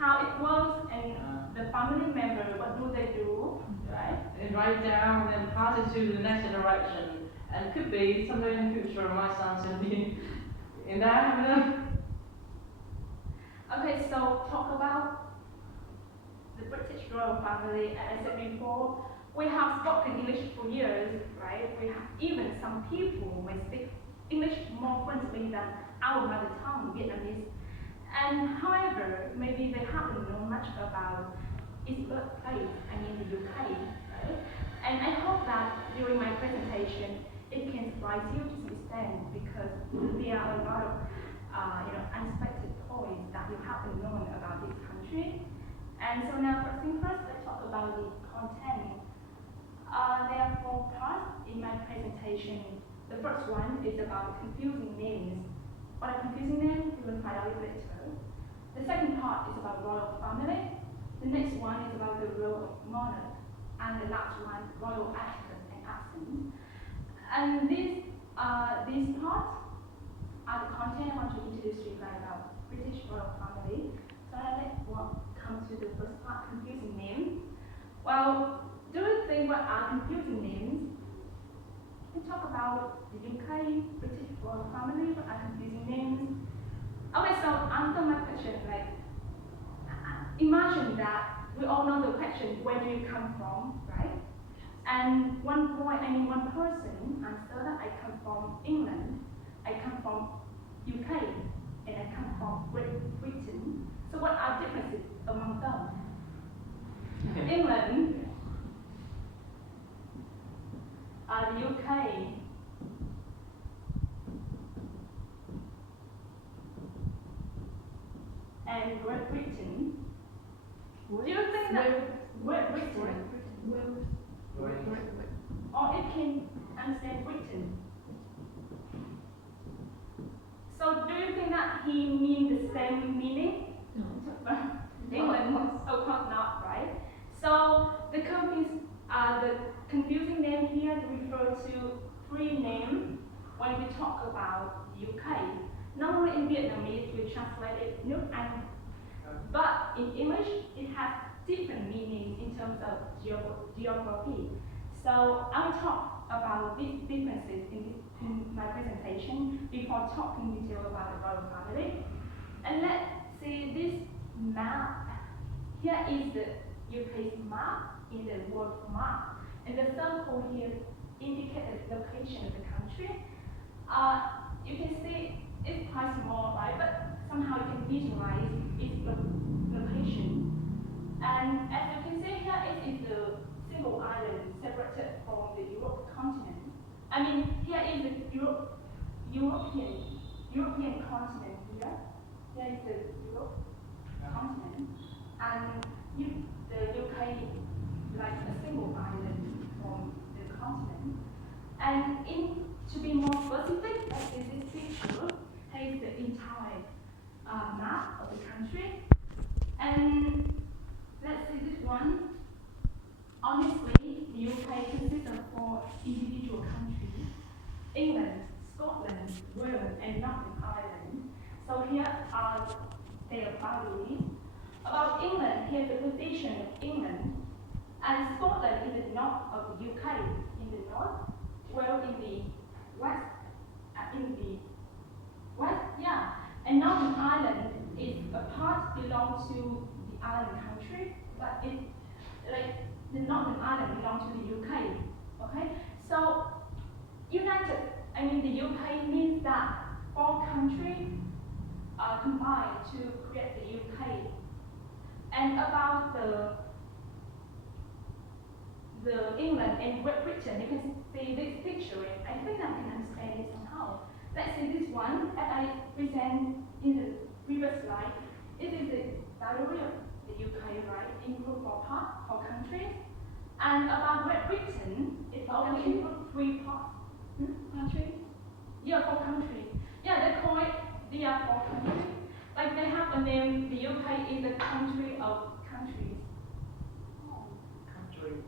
how it works, and the family member, what do they do, right? And write down and then pass it to the next generation. And could be someday in the future my sons will be in that. Okay, so talk about the British royal family. As I said before, we have spoken English for years, right? We have even some people may speak English more fluently than our mother tongue, Vietnamese. And however, maybe they haven't known much about its birthplace, the UK, right? And I hope that during my presentation, it can surprise you to some extent, because there are a lot of unexpected points that you haven't known about this country. And so now, first thing first, let's talk about the content. There are 4 parts in my presentation. The first one is about confusing names. What are confusing names? You will find out later. The second part is about royal family. The next one is about the role of monarch. And the last one, royal actors and absence. And these parts are the content I want to introduce to you guys about British royal family. So now let's come to the first part, confusing names. Well, do you think what are confusing names? We talk about the UK, British royal family, what are confusing names? Okay, so answer my question, imagine that we all know the question, where do you come from, right? And one person answered that I come from England, I come from UK, and I come from Great Britain. So what are differences among them? England, the UK, and Great Britain. Do you think that Great Britain, or it can understand Britain? So do you think that he means the same meaning? No. England, of course not, right? So the confusing name here refer to 3 names when we talk about UK. Normally in Vietnamese we translate it nước Anh, but in English it has different meanings in terms of geography. So I will talk about these differences in my presentation before talking in detail about the royal family. And let's see this map. Here is the UK's map in the world map, and the circle here indicates the location of the country. You can see it's quite small, right? But somehow you can visualize its location. And as you can see here, it is the single island separated from the Europe continent. Here is the European continent here. Here is the Europe continent, and the UK like a single island from the continent. And to be more specific, let's see this picture. Here is the entire map of the country. And let's see this one. Honestly, the UK consists of 4 individual countries: England, Scotland, Wales, and Northern Ireland. So here are their boundaries. About England, here's the position of England. And Scotland in the north of the UK, in the north, Wales in the west, And Northern Ireland is a part belongs to the island country, but the Northern Ireland belongs to the UK. Okay, so the UK means that 4 countries combined to create the UK. And about the England and Great Britain, you can see this picture. I think I can understand it somehow. Let's see this one, as I present in the previous slide. It is the boundary of the UK, right? Include 4 parts, 4 countries. And about Great Britain, it only includes 3 parts. Countries? Yeah, 4 countries. Yeah, they call it, they are 4 countries. Like they have a name, the UK is the country of countries. Countries.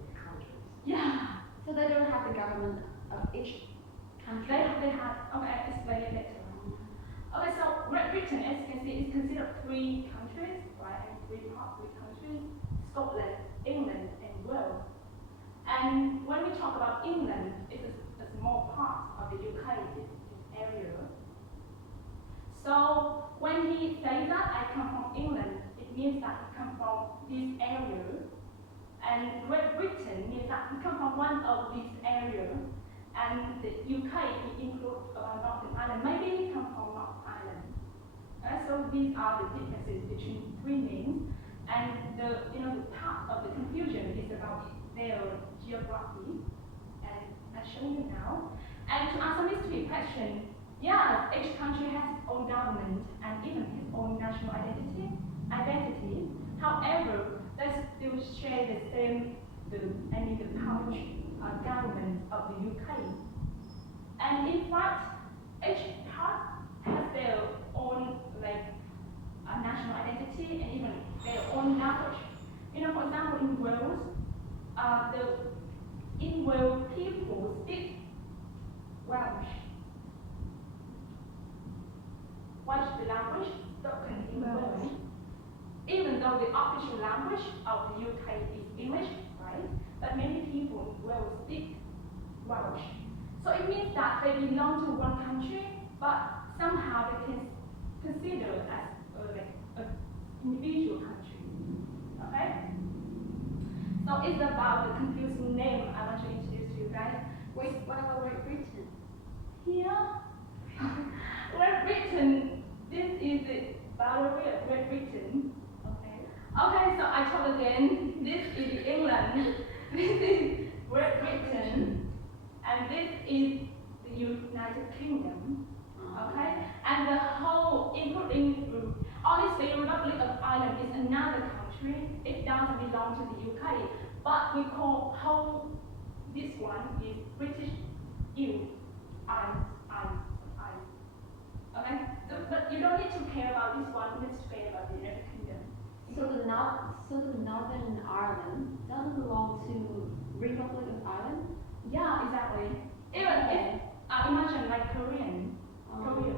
Yeah. So they don't have the government of each country? They have, okay, I'll explain it later on. Okay, so Great Britain, as you can see, is considered 3 countries, right, and 3 So when he says that I come from England, it means that he come from this area. And Great Britain means that he come from one of these areas. And the UK includes Northern Ireland. Maybe he come from North Ireland. So these are the differences between three names. And the part of the confusion is about their geography. And I'll show you now. And to answer this three question, yeah, each country has its own government and even its own national identity. However, they still share the same, the power government of the UK. And in fact, each part has their own national identity and even their own language. For example, in Wales, people speak Welsh. Welsh, the language spoken in Wales. Even though the official language of the UK is English, right? But many people in Wales speak Welsh. So it means that they belong to one country, but somehow they can consider as an individual country. Okay? So it's about the confusing name I want to introduce to you guys. Wait, what about Great Britain? Here, Great Britain, this is the boundary of Great Britain. Okay, so I told again, this is England, this is Great Britain, and this is the United Kingdom. Okay, and the whole, including, honestly, Republic of Ireland is another country. It doesn't belong to the UK, but we call whole, this one is British Islands. Okay, but you don't need to care about this one, you need to care about the United Kingdom. So the Northern Ireland doesn't belong to Republic of Ireland? Yeah, exactly. Even if imagine like Korean, Korea,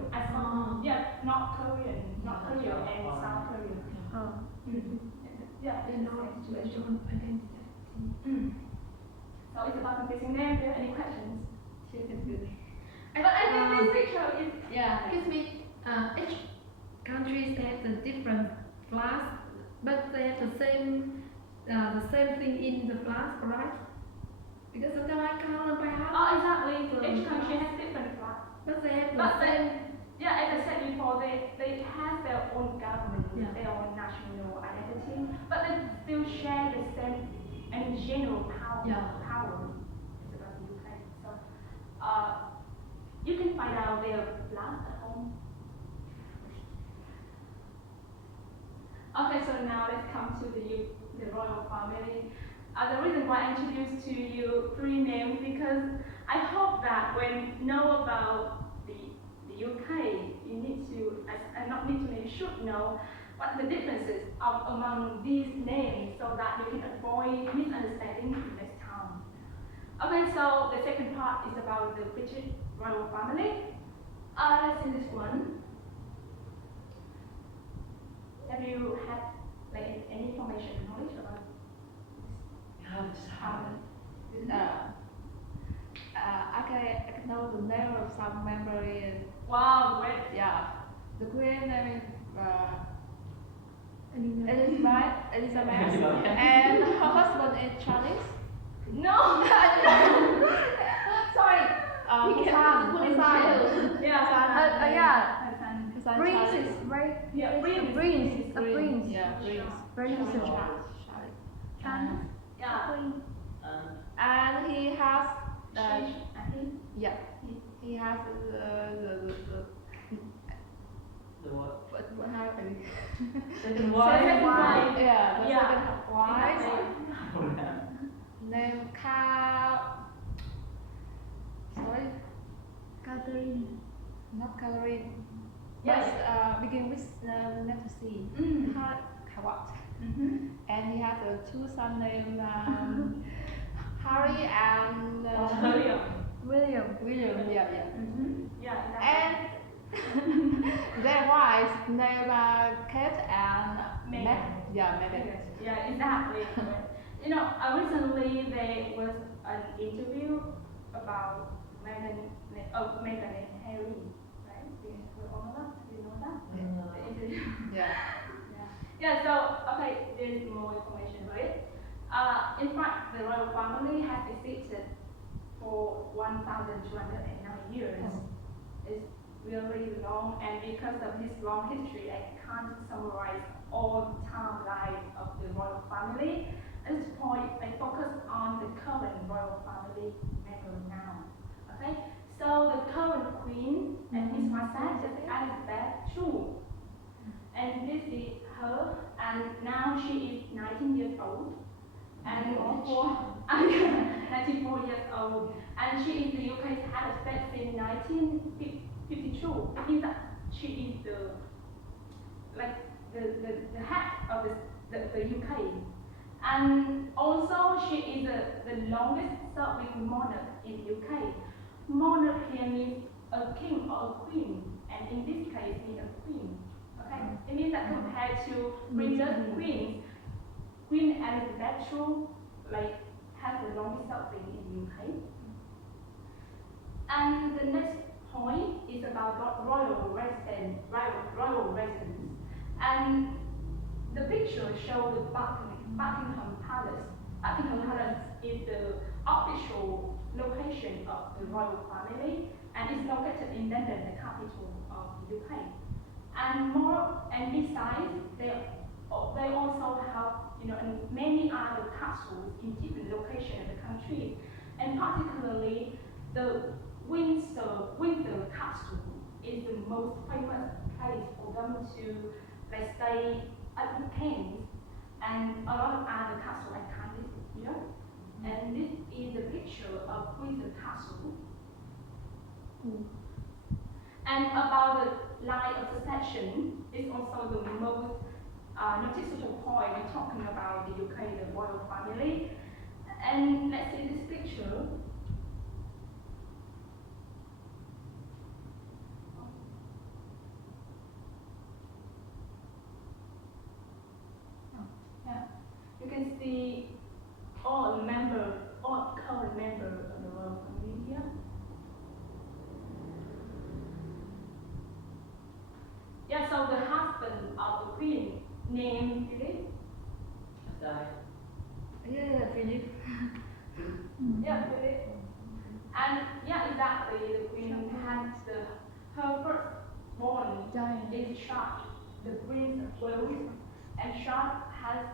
North Korean, and South Korea. Yeah, They know it's their own identity. So it's about confusing them. Do you have any questions? But I think this picture is Excuse me, each countries have the different flags, but they have the same thing in the flags, right? Because sometimes I can't perhaps. Oh, exactly. Each country has different flags. But they have But the same. Yeah, as I said before, they have their own government, Yeah. their own national identity, but they still share the same and general power. Yeah. Power. It's about the UK. So, you can find out their flag at home. Okay, so now let's come to the royal family. The reason why I introduced to you three names because I hope that when you know about the UK, you need to, you should know what the differences among these names so that you can avoid misunderstanding next time. Okay, so the second part is about the British royal family. Let's see this one. Have you had any information, knowledge about I can know the name of some memory. Wow, great. Yeah, the queen name is Elizabeth. Elizabeth, and her husband is Charles. No! Sorry, We his can son, put his it son. down. Yeah, Yeah, her son. his son Prince Charles. is right. Yeah, Prince. A prince. Yeah, prince. Prince. Son. Yeah. And he has She, I think. yeah, he has The what? what happened? Second Second wife? wife. Yeah, the Yeah. second wife Exactly. named sorry, Catherine. not Catherine. Yes. But begin with letter C. Mm. Howard. Mm-hmm. And he has two sons named Harry and William. William. Yeah, yeah. Mm-hmm. Yeah, exactly. And their wives named Kate and Meghan. Meg. Yeah, Meghan. Yeah, exactly. Recently there was an interview about Meghan and Harry, right? We all know that. You know that? Yeah. Yeah, so, okay, there's more information about it. In fact, the royal family has existed for 1,209 years. It's really long, and because of this long history, I can't summarize all the timeline of the royal family. At this point, I focus on the current royal family member now. Okay, so the current queen and Miss Martha is Elizabeth II, and this is her, and now she is 19 years old, and for 94 years old, and she is the UK's head of state since 1952. It means that she is the head of the UK. And also she is the longest serving monarch in the UK. Monarch here means a king or a queen, and in this case means a queen. Okay? It means that compared to previous queens, Queen Elizabeth II has the longest serving in the UK. And the next point is about royal residence. And the picture shows the Buckingham Palace. Buckingham Palace is the official location of the royal family, and is located in London, the capital of the UK. And besides, they also have many other castles in different locations in the country, and particularly the Windsor Castle is the most famous place for them to stay at weekends, and a lot of other castles I can't list here. And this is a picture of Windsor Castle. And about the line of succession is also the most noticeable point when talking about the UK, the royal family. And let's see this picture. You can see all current members of the royal family here. Yeah, so the husband of the queen named Philip. Died. Yeah, Philip. Yeah, Philip. And yeah, exactly. The queen had her firstborn is Charles, the Prince of Wales, and Charles has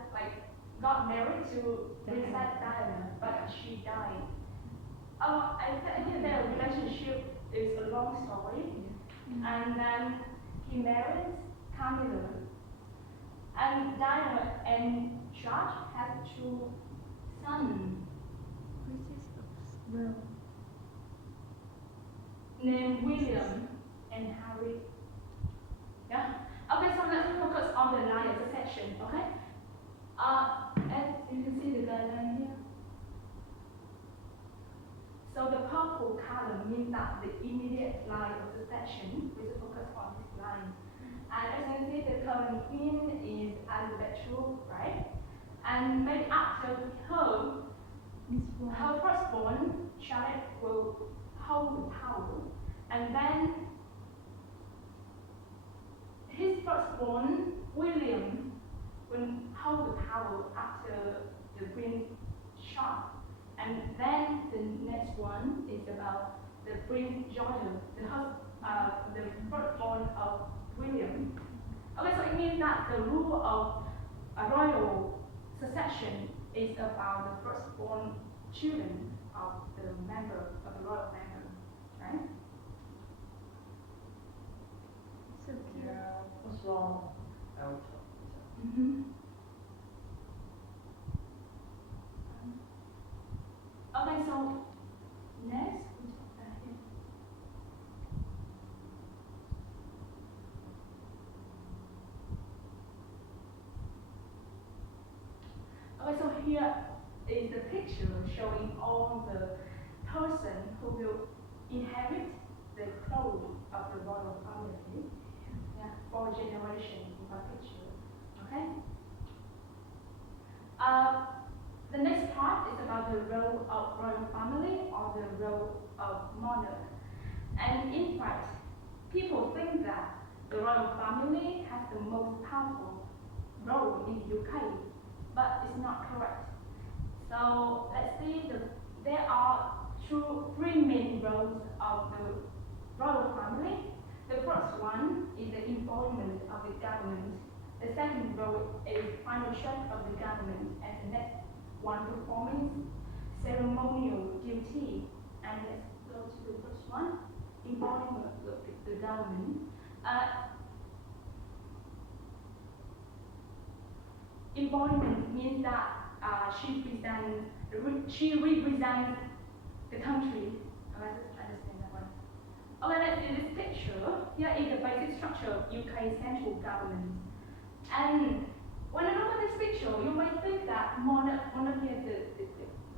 got married to Princess Diana, but she died. I think their relationship is a long story, and then he married Camilla, and Diana and George had two sons named William and Harry. Yeah. Okay, so let's focus on the line of succession. Okay. As you can see the guideline here. So the purple color means that the immediate line of succession, we should focus on this line. And as you can see, the current queen is Elizabeth II, right? And maybe after her firstborn, Charlotte, will hold the power, and then his firstborn, William, will hold the power after the Prince Charles. And then the next one is about the Prince George, the firstborn of William. Okay, so it means that the rule of royal succession is about the firstborn children of the royal member, right? So cute. Yeah. What's wrong? Okay, so next we talk about him. Okay, so here is the picture showing all the person who will inherit the throne of the royal family. Yeah, for generations in one picture. Okay. The next part is about the role of royal family or the role of monarch. And in fact, people think that the royal family has the most powerful role in the UK, but it's not correct. So let's see, there are three main roles of the royal family. The first one is the embodiment of the government. The second role is final check of the government, and the next one performing ceremonial duty. And let's go to the first one, embodiment of the government. Embodiment means that she represents the country. Let's understand that one. Okay, let's see this picture. Here is the basic structure of UK central government. And when you look at this picture, you might think that monarchy,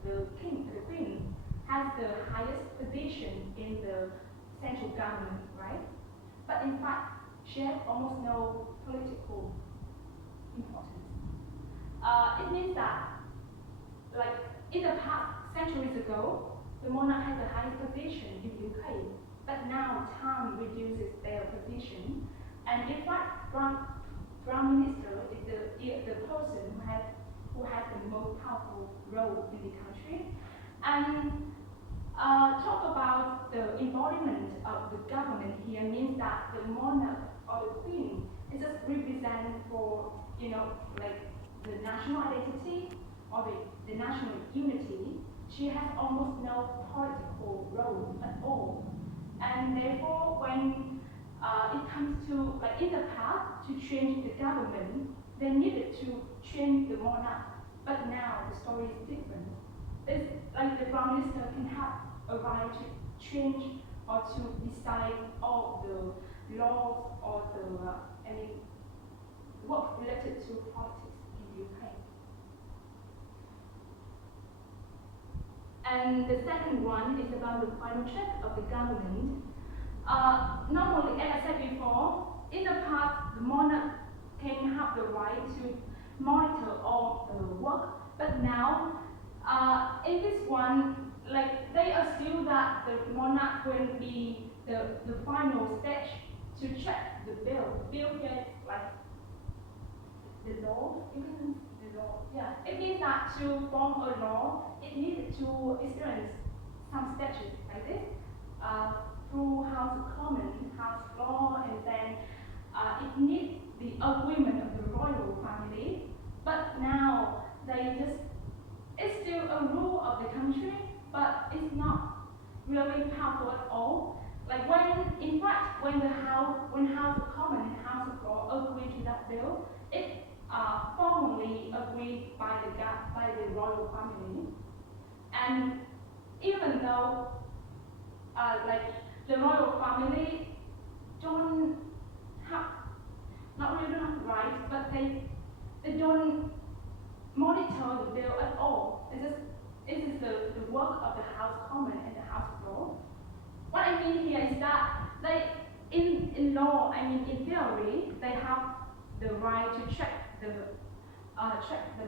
the king, the queen, has the highest position in the central government, right? But in fact, she has almost no political importance. It means that, like in the past, centuries ago, the monarch had the highest position in the UK, but now time reduces their position, and in fact, Prime Minister is the person who has the most powerful role in the country. And talk about the embodiment of the government here means that the monarch or the queen is just represent for, like the national identity or the national unity. She has almost no political role at all. And therefore, when it comes to, like in the past, to change the government, they needed to change the monarch. But now the story is different. It's like the Prime Minister can have a right to change or to decide all the laws or work related to politics in the UK. And the second one is about the final check of the government. Normally, as I said before, in the past, the monarch can have the right to monitor all the work, but now, in this one, like they assume that the monarch will be the final stage to check the bill. Bill here is like the law, even the law. Yeah, it means that to form a law, it needed to experience some statutes like this through House of Commons, House law, and then it needs the agreement of the royal family. But now it's still a rule of the country, but it's not really powerful at all. Like in fact, when House of Commons and House of Law agree to that bill, it formally agreed by the royal family. And even though like the royal family don't have, not really don't have rights, but they don't monitor the bill at all. It is the work of the House of Commons and the House of Law. What I mean here is that in law, in theory, they have the right to check the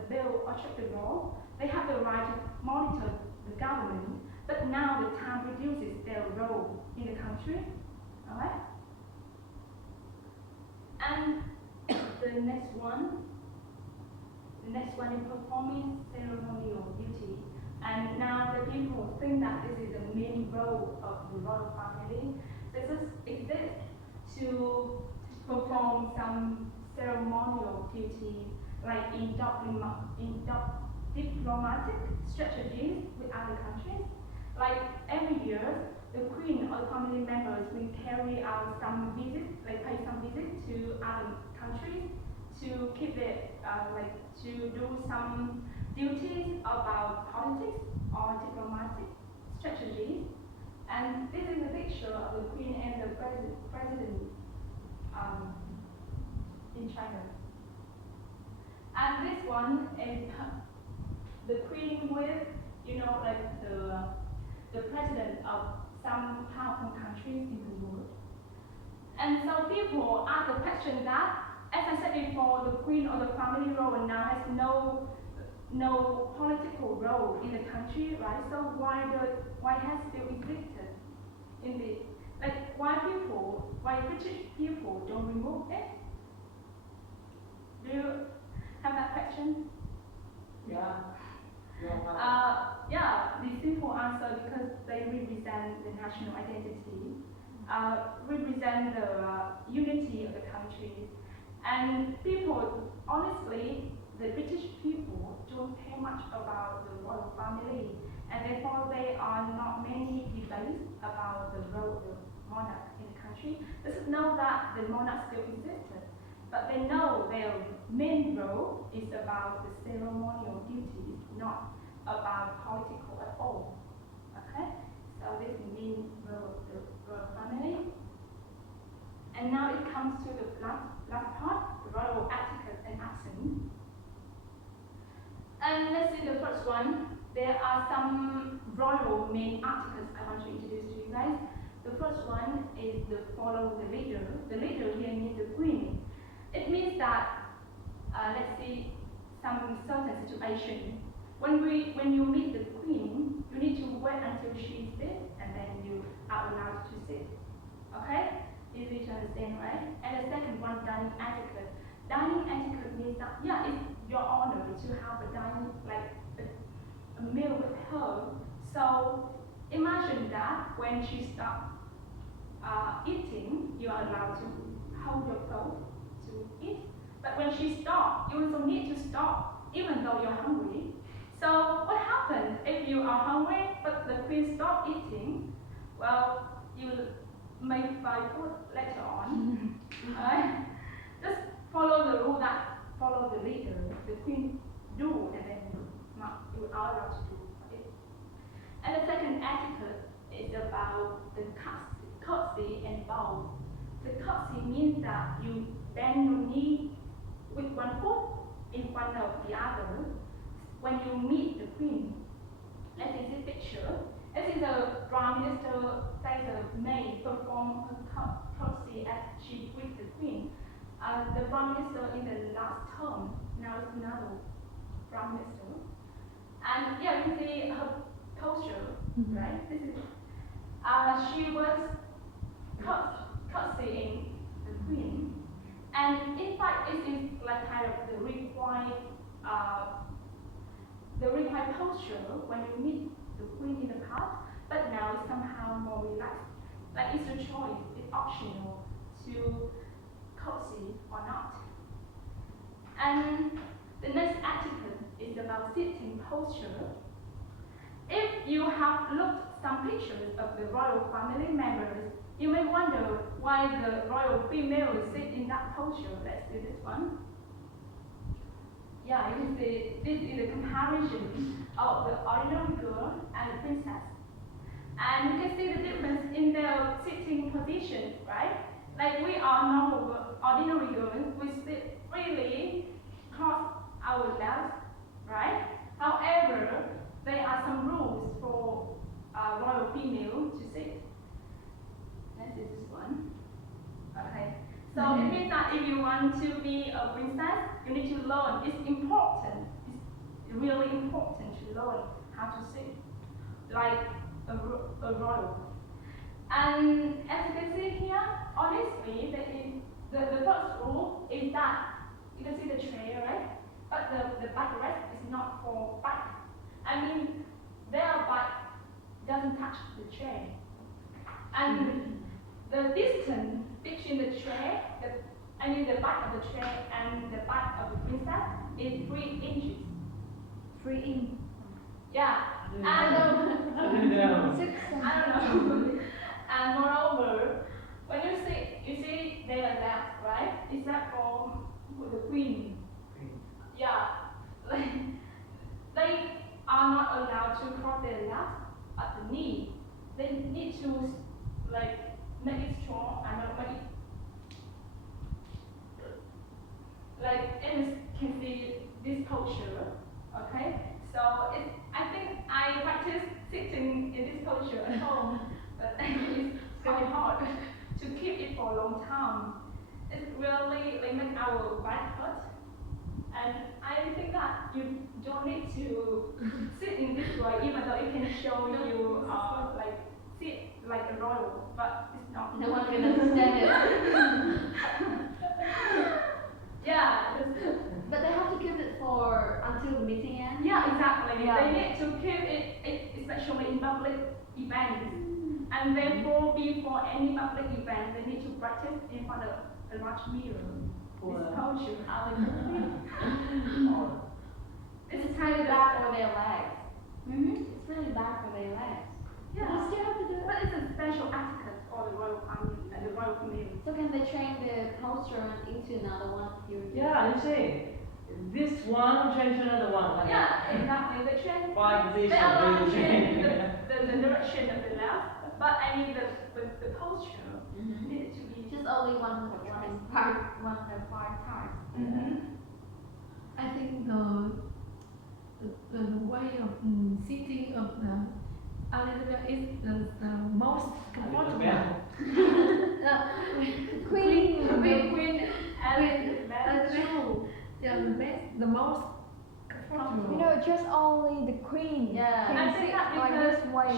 bill or check the law. They have the right to monitor the government, but now the time reduces their role in the country. Alright? And the next one is performing ceremonial duty. And now the people think that this is the main role of the royal family. This exists to perform some ceremonial duties, like in diplomatic strategies with other countries. Like every year, the queen or the family members will carry out some visits, like pay some visits to other countries to keep it, to do some duties about politics or diplomatic strategies. And this is a picture of the queen and the president in China. And this one is the queen with, like the president of some powerful countries in the world. And so people ask the question that, as I said before, the queen or the family role now has no political role in the country, right? So why has still existed in this? Like why British people don't remove it? Do you have that question? Yeah. Yeah, the simple answer, because they represent the national identity, represent the unity of the country. And people, honestly, the British people don't care much about the royal family, and therefore there are not many debates about the role of the monarch in the country. They just know that the monarch still existed, but they know their main role is about the ceremonial duties, not about political at all. Okay? So this is the main role of the royal family. And now it comes to the last part, royal etiquette and accent. And let's see the first one. There are some royal main etiquettes I want to introduce to you guys. The first one is the follow the leader. The leader here means the queen. It means that, let's see, some certain situation. When you meet the queen, you need to wait until she sits, and then you are allowed to sit. Okay? Easy to understand, right? And the second one, dining etiquette. Dining etiquette means that, yeah, it's your honor to have a dining, like a meal with her. So imagine that when she stops eating, you are allowed to hold your throat to eat. But when she stops, you also need to stop, even though you're hungry. So what happens if you are hungry but the queen stops eating? Well, you may find food later on. Alright? Just follow the rule that follow the leader, the queen do, and then you are allowed to do it. And the second etiquette is about the courtesy and bows. The courtesy means that you bend your knee with one foot in front of the other when you meet the queen. Let's see this picture. This is the Prime Minister Theresa May perform her courtesy as she greets the queen. The Prime Minister in the last term, now it's another Prime Minister. And yeah, you can see her posture, right? This is she was courtesying the queen. And in fact, it is like kind of the required posture when you meet the queen in the past, but now it's somehow more relaxed. Like it's a choice, it's optional to courtesy or not. And the next etiquette is about sitting posture. If you have looked some pictures of the royal family members, you may wonder why the royal females sit in that posture. Let's see this one. Yeah, you can see this is a comparison of the ordinary girl and the princess. And you can see the difference in their sitting position, right? Like we are normal, ordinary girls, we sit really cross our legs, right? However, there are some rules for royal female to sit. Let's see this one. Okay. So it means that if you want to be a princess, you need to learn. It's important. It's really important to learn how to sit like a royal. And as you can see here, honestly, the first rule is that you can see the tray, right? But the backrest is not for back. I mean, their back doesn't touch the tray. And the distance between the tray, the back of the tray and the back of the princess is 3 inches. 3 inches. Yeah. And I don't know. And moreover, when you see they are left, right? Is that for the queen? Yeah. Like, they are not allowed to cross their legs at the knee. They need to like make it strong and make it like you can see this posture. Okay. So I think I practice sitting in this posture at home, but it's very hard to keep it for a long time. It really make our back hurt. And I think that you don't need to sit in this way, even though it can show you like sit like a royal, but it's not. No one can understand it. Yeah, But they have to keep it for until the meeting ends. yeah, exactly. Yeah. They need to keep it especially in public events. And therefore, before any public event, they need to practice in front of a large mirror. This tells you how they feel. It's It's really kind bad of for their legs. It's really bad for their legs. But they yeah. still have to do But it. it's a special etiquette for the royal family and the royal family. So can they train the posture into another one during Yeah, you see, this one change to another one. Like Yeah, exactly. They train. Five They positions, are they not change. changing the direction of the left, but I mean the posture needed to be. Just only one part time. I think the way of sitting of the Elizabeth is the most comfortable. Queen. Queen and Elizabeth, yeah, the best, the most comfortable. You know, just only the queen Yeah. can I think sit that like because this way.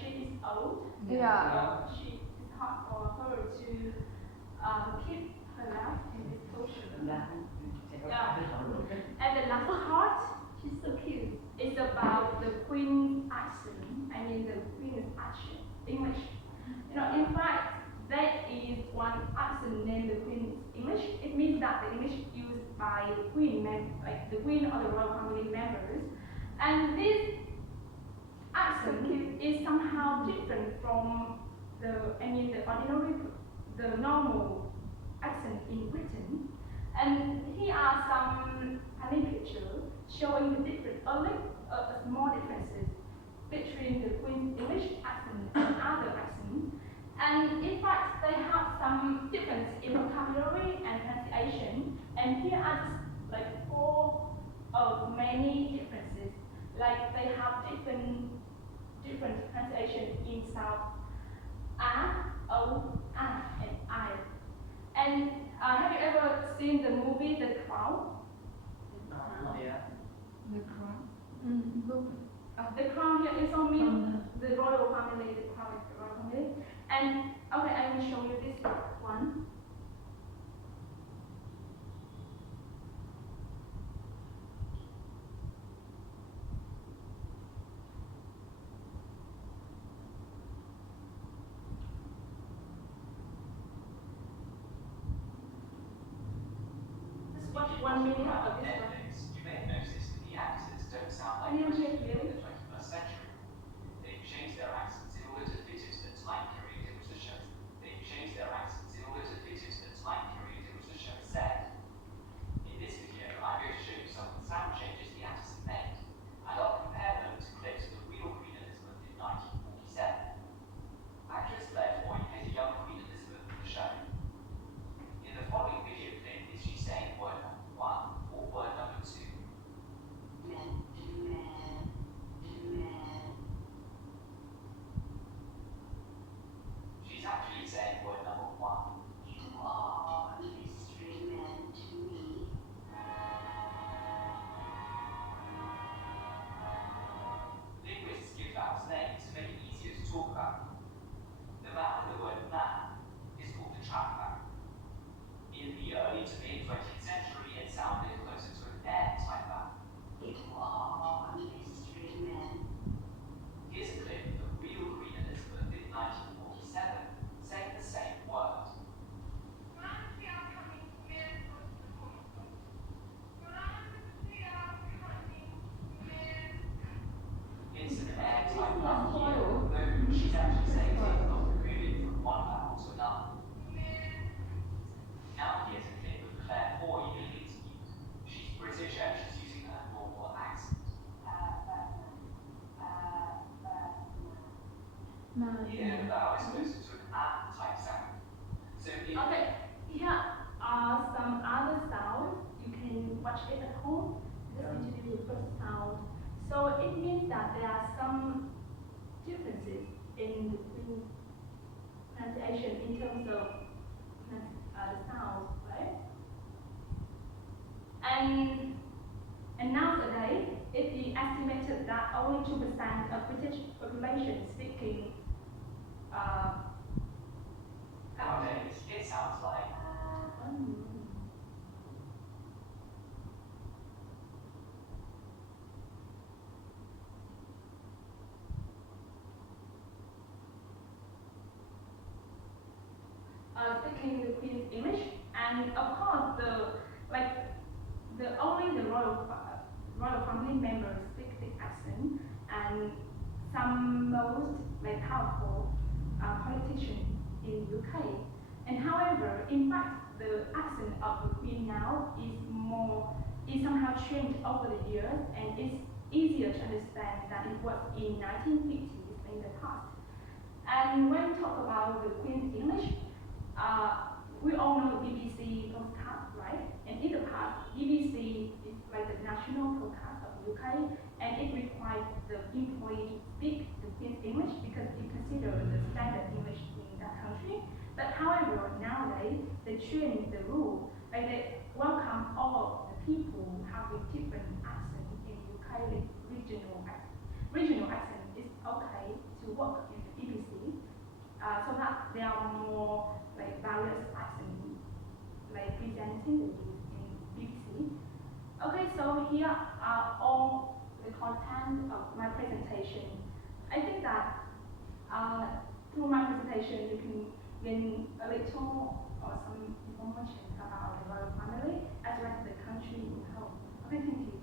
she is old. Yeah. So it's hard for her to keep her life in this posture. Yeah. And the last part She's so cute. is about the Queen's accent. I mean the Queen's accent, English. You know, in fact, there is one accent named the Queen's English. It means that the English used by the Queen, like the Queen or the royal family members. And this accent is somehow different from the ordinary, the normal accent in Britain. And here are some funny pictures showing the different, small differences between the Queen's English accent and other accents. And in fact, they have some difference in vocabulary and pronunciation. And here are just like 4 of many differences. Like they have different pronunciation in sound a, o, and I. And have you ever seen the movie The Crown? The crown. The Crown here is on me, the royal family, the Crown is the royal family. And okay, I will show you this one. Just watch 1 minute of this one. You may have noticed that the accents don't sound like Can you British hear in me? the 21st century. They've changed their accents in order to fit into the time period in which the show. They've changed their accents in order to fit into the time period in which the show is set. In this video, I'm going to show you some of the sound changes the actors have made, and I'll compare them to clips of the real Queen Elizabeth in 1947. Actress Claire Foy plays a young Queen Elizabeth in the show. In the following video clip, is she saying word number 1 or word number 2? She's actually saying word number 1. You are a mystery man to me. Linguists give vowels names to make it easier to talk about. The vowel in the word man is called the trap vowel. In the early to mid 20th century, it sounded closer to an air type vowel. You are a mystery man. Here's a clip of real Queen Elizabeth in 1947 saying the same word. It's an air type vowel here, though she's actually saying it of moving from one vowel to another. Now here's a clip of Claire Foy being interviewed. She's British and she's using her normal accent. Here, the vowel is closer to an a type sound. So in Okay, here are some other sounds. You can watch it at home. Let's introduce the first sound. So it means that there are some differences in the Queen's pronunciation in terms of the sounds, right? And nowadays, it is estimated that only 2% of British population speaking speak English, and of course only the royal family members speak the accent, and some most powerful politicians in UK. And however, in fact, the accent of the Queen now is somehow changed over the years, and it's easier to understand than it was in 1950s in the past. And when we talk about the Queen's English, we all know BBC podcast, right? And in the past, BBC is like the national podcast of the UK, and it requires the employee to speak the Queen's English because it considers the standard English in that country. But however, nowadays, they change the rule, like they welcome all the people who have a different accent in UK, like regional accent is okay to work in the BBC, so that there are more various accents presenting the news in BBC. Okay, so here are all the content of my presentation. I think that through my presentation you can gain a little or some information about the royal family as well as the country in whole. Okay, thank you.